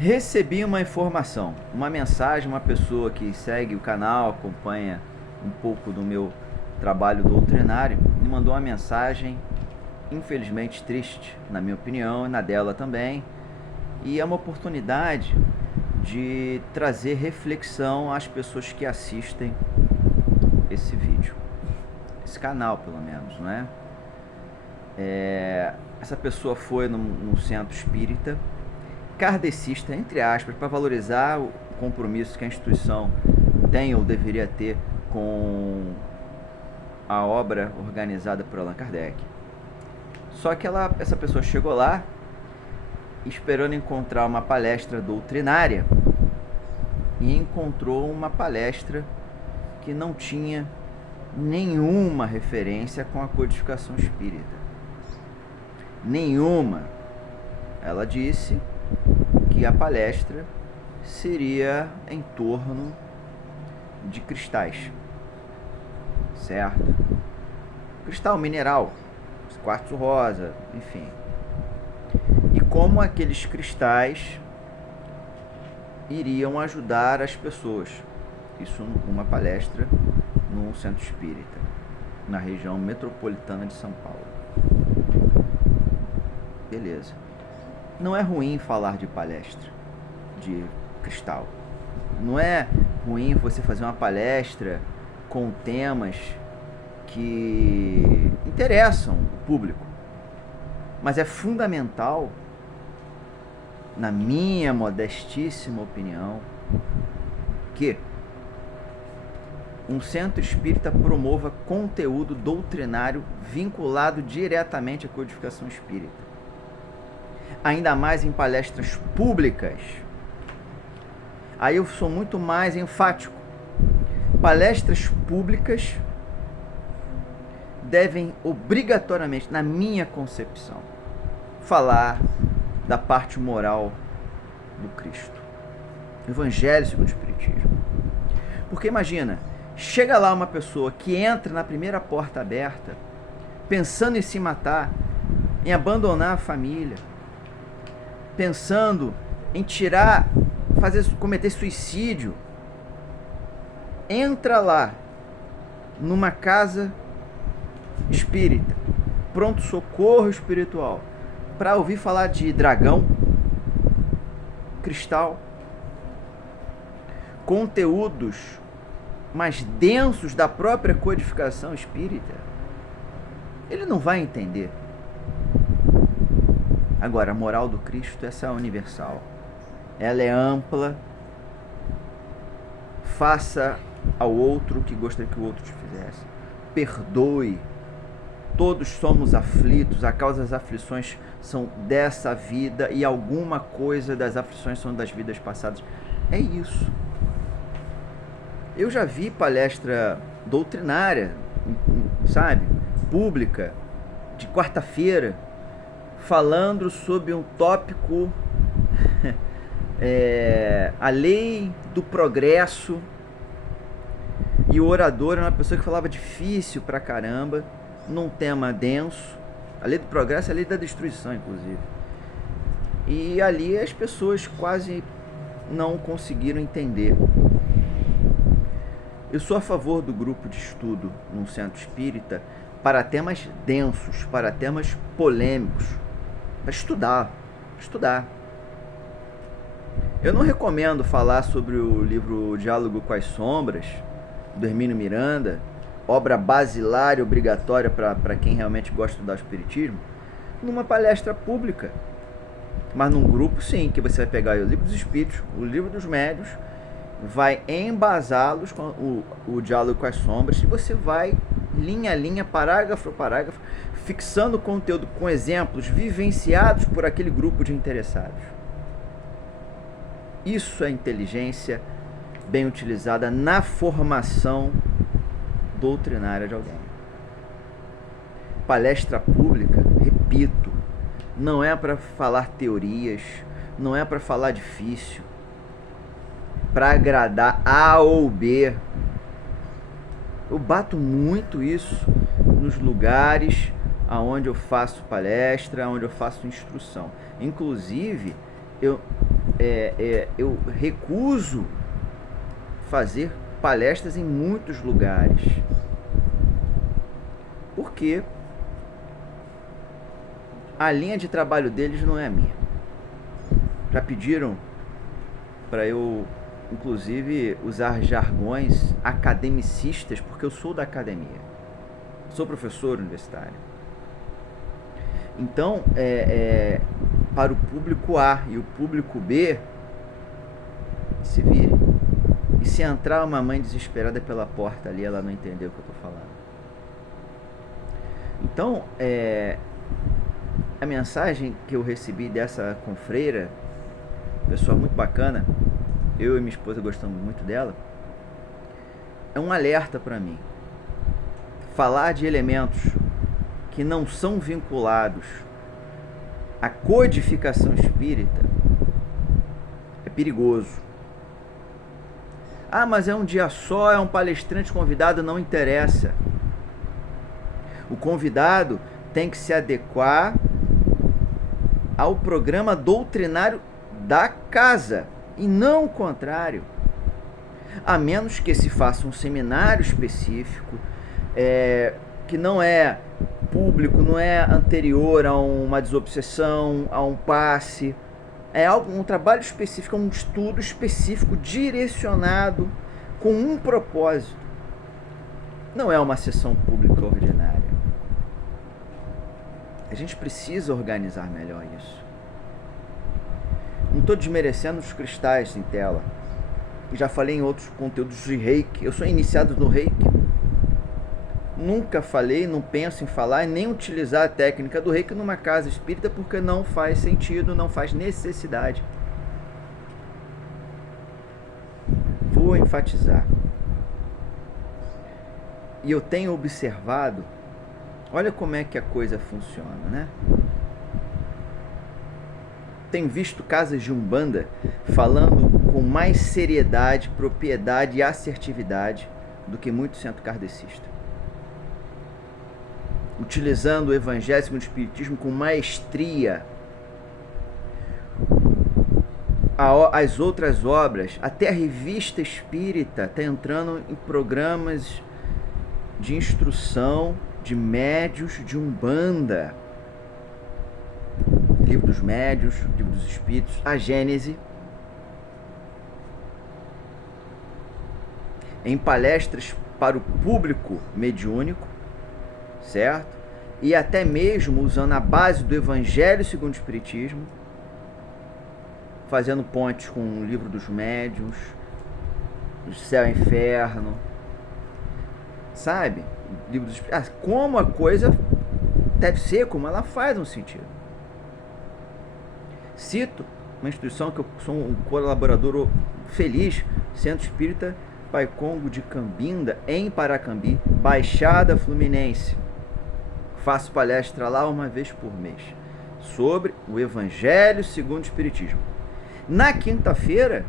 Recebi uma informação, uma mensagem, uma pessoa que segue o canal, acompanha um pouco do meu trabalho doutrinário, me mandou uma mensagem, infelizmente triste, na minha opinião, e na dela também, e é uma oportunidade de trazer reflexão às pessoas que assistem esse vídeo, esse canal pelo menos, não é? Essa pessoa foi num centro espírita kardecista, entre aspas, para valorizar o compromisso que a instituição tem ou deveria ter com a obra organizada por Allan Kardec. Só que essa pessoa chegou lá esperando encontrar uma palestra doutrinária e encontrou uma palestra que não tinha nenhuma referência com a codificação espírita. Nenhuma. Ela disse que a palestra seria em torno de cristais, certo? Cristal mineral, quartzo rosa, enfim. E como aqueles cristais iriam ajudar as pessoas. Isso numa palestra num centro espírita, na região metropolitana de São Paulo. Beleza. Não é ruim falar de palestra, de cristal. Não é ruim você fazer uma palestra com temas que interessam o público. Mas é fundamental, na minha modestíssima opinião, que um centro espírita promova conteúdo doutrinário vinculado diretamente à codificação espírita. Ainda mais em palestras públicas. Aí eu sou muito mais enfático. Palestras públicas devem obrigatoriamente, na minha concepção, falar da parte moral do Cristo. Evangelho segundo o Espiritismo. Porque imagina, chega lá uma pessoa que entra na primeira porta aberta, pensando em se matar, em abandonar a família, pensando em cometer suicídio, entra lá numa casa espírita, pronto-socorro espiritual, para ouvir falar de dragão, cristal, conteúdos mais densos da própria codificação espírita, ele não vai entender. Agora, a moral do Cristo, essa é universal. Ela é ampla. Faça ao outro o que gostaria que o outro te fizesse. Perdoe. Todos somos aflitos. A causa das aflições são dessa vida e alguma coisa das aflições são das vidas passadas. É isso. Eu já vi palestra doutrinária, sabe? Pública, de quarta-feira, falando sobre um tópico, a lei do progresso, e o orador era uma pessoa que falava difícil pra caramba, num tema denso. A lei do progresso é a lei da destruição, inclusive. E ali as pessoas quase não conseguiram entender. Eu sou a favor do grupo de estudo num centro espírita para temas densos, para temas polêmicos, para estudar. Eu não recomendo falar sobre o livro Diálogo com as Sombras, do Hermínio Miranda, obra basilar e obrigatória para quem realmente gosta de estudar o espiritismo, numa palestra pública. Mas num grupo, sim, que você vai pegar o livro dos Espíritos, o livro dos Médiuns, vai embasá-los com o Diálogo com as Sombras, e você vai, linha a linha, parágrafo a parágrafo, fixando o conteúdo com exemplos vivenciados por aquele grupo de interessados. Isso é inteligência bem utilizada na formação doutrinária de alguém. Palestra pública, repito, não é para falar teorias, não é para falar difícil, para agradar A ou B. Eu bato muito isso nos lugares aonde eu faço palestra, onde eu faço instrução. Inclusive, eu eu recuso fazer palestras em muitos lugares. Porque a linha de trabalho deles não é a minha. Já pediram para eu, inclusive, usar jargões academicistas, porque eu sou da academia. Sou professor universitário. Então, para o público A e o público B, se vire. E se entrar uma mãe desesperada pela porta ali, ela não entendeu o que eu estou falando. Então, a mensagem que eu recebi dessa confreira, pessoa muito bacana, eu e minha esposa gostamos muito dela, é um alerta para mim. Falar de elementos que não são vinculados à codificação espírita é perigoso. Ah, mas é um dia só, é um palestrante convidado, não interessa. O convidado tem que se adequar ao programa doutrinário da casa e não o contrário. A menos que se faça um seminário específico, que não é público, não é anterior a uma desobsessão, a um passe. É um trabalho específico, um estudo específico, direcionado, com um propósito. Não é uma sessão pública ordinária. A gente precisa organizar melhor isso. Não estou desmerecendo os cristais em tela. Já falei em outros conteúdos de Reiki. Eu sou iniciado no Reiki. Nunca falei, não penso em falar e nem utilizar a técnica do Reiki numa casa espírita, porque não faz sentido, não faz necessidade. Vou enfatizar. E eu tenho observado, olha como é que a coisa funciona, né? Tenho visto casas de Umbanda falando com mais seriedade, propriedade e assertividade do que muito centro kardecista. Utilizando o Evangelho segundo o Espiritismo com maestria. As outras obras, até a Revista Espírita está entrando em programas de instrução de médios de Umbanda. Livro dos Médios, Livro dos Espíritos, a Gênese. Em palestras para o público mediúnico, certo? E até mesmo usando a base do Evangelho segundo o Espiritismo, fazendo pontes com o Livro dos Médiuns, o Céu e Inferno, sabe? Livro dos... como a coisa deve ser, como ela faz um sentido. Cito uma instituição que eu sou um colaborador feliz, Centro Espírita Pai Congo de Cambinda, em Paracambi, Baixada Fluminense. Faço palestra lá uma vez por mês sobre o Evangelho segundo o Espiritismo. Na quinta-feira,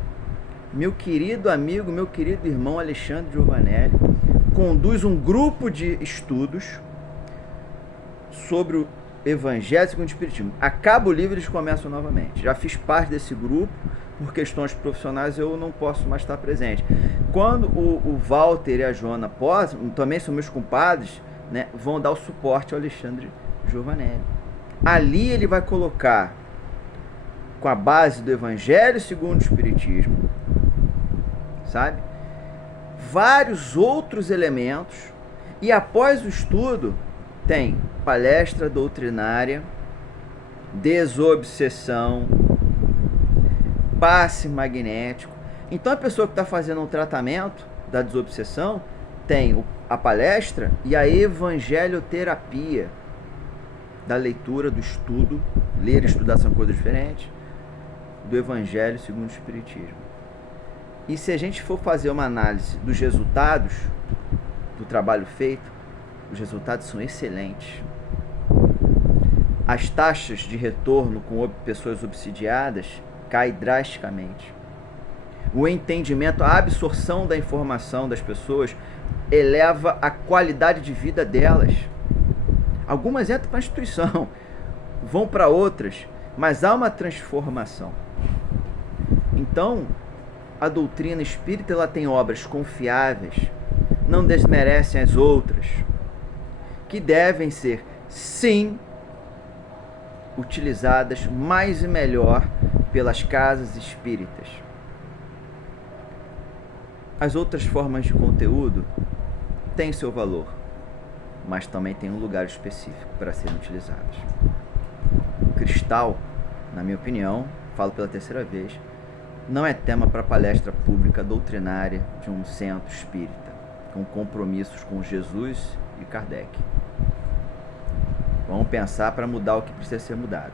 meu querido amigo, meu querido irmão Alexandre Giovanelli conduz um grupo de estudos sobre o Evangelho segundo o Espiritismo. Acaba o livro e eles começam novamente. Já fiz parte desse grupo, por questões profissionais eu não posso mais estar presente. Quando o Walter e a Joana Posman, também são meus compadres, né, vão dar o suporte ao Alexandre Giovanelli. Ali ele vai colocar, com a base do Evangelho segundo o Espiritismo, sabe, vários outros elementos, e após o estudo tem palestra doutrinária, desobsessão, passe magnético. Então a pessoa que está fazendo um tratamento da desobsessão tem a palestra e a evangelioterapia, da leitura, do estudo. Ler e estudar são coisas diferentes, do Evangelho segundo o Espiritismo. E se a gente for fazer uma análise dos resultados do trabalho feito, os resultados são excelentes. As taxas de retorno com pessoas obsidiadas caem drasticamente. O entendimento, a absorção da informação das pessoas eleva a qualidade de vida delas. Algumas entram para a instituição, vão para outras, mas há uma transformação. Então, a doutrina espírita ela tem obras confiáveis, não desmerecem as outras, que devem ser, sim, utilizadas mais e melhor pelas casas espíritas. As outras formas de conteúdo têm seu valor, mas também tem um lugar específico para serem utilizadas. O cristal, na minha opinião, falo pela terceira vez, não é tema para palestra pública doutrinária de um centro espírita, com compromissos com Jesus e Kardec. Vamos pensar para mudar o que precisa ser mudado.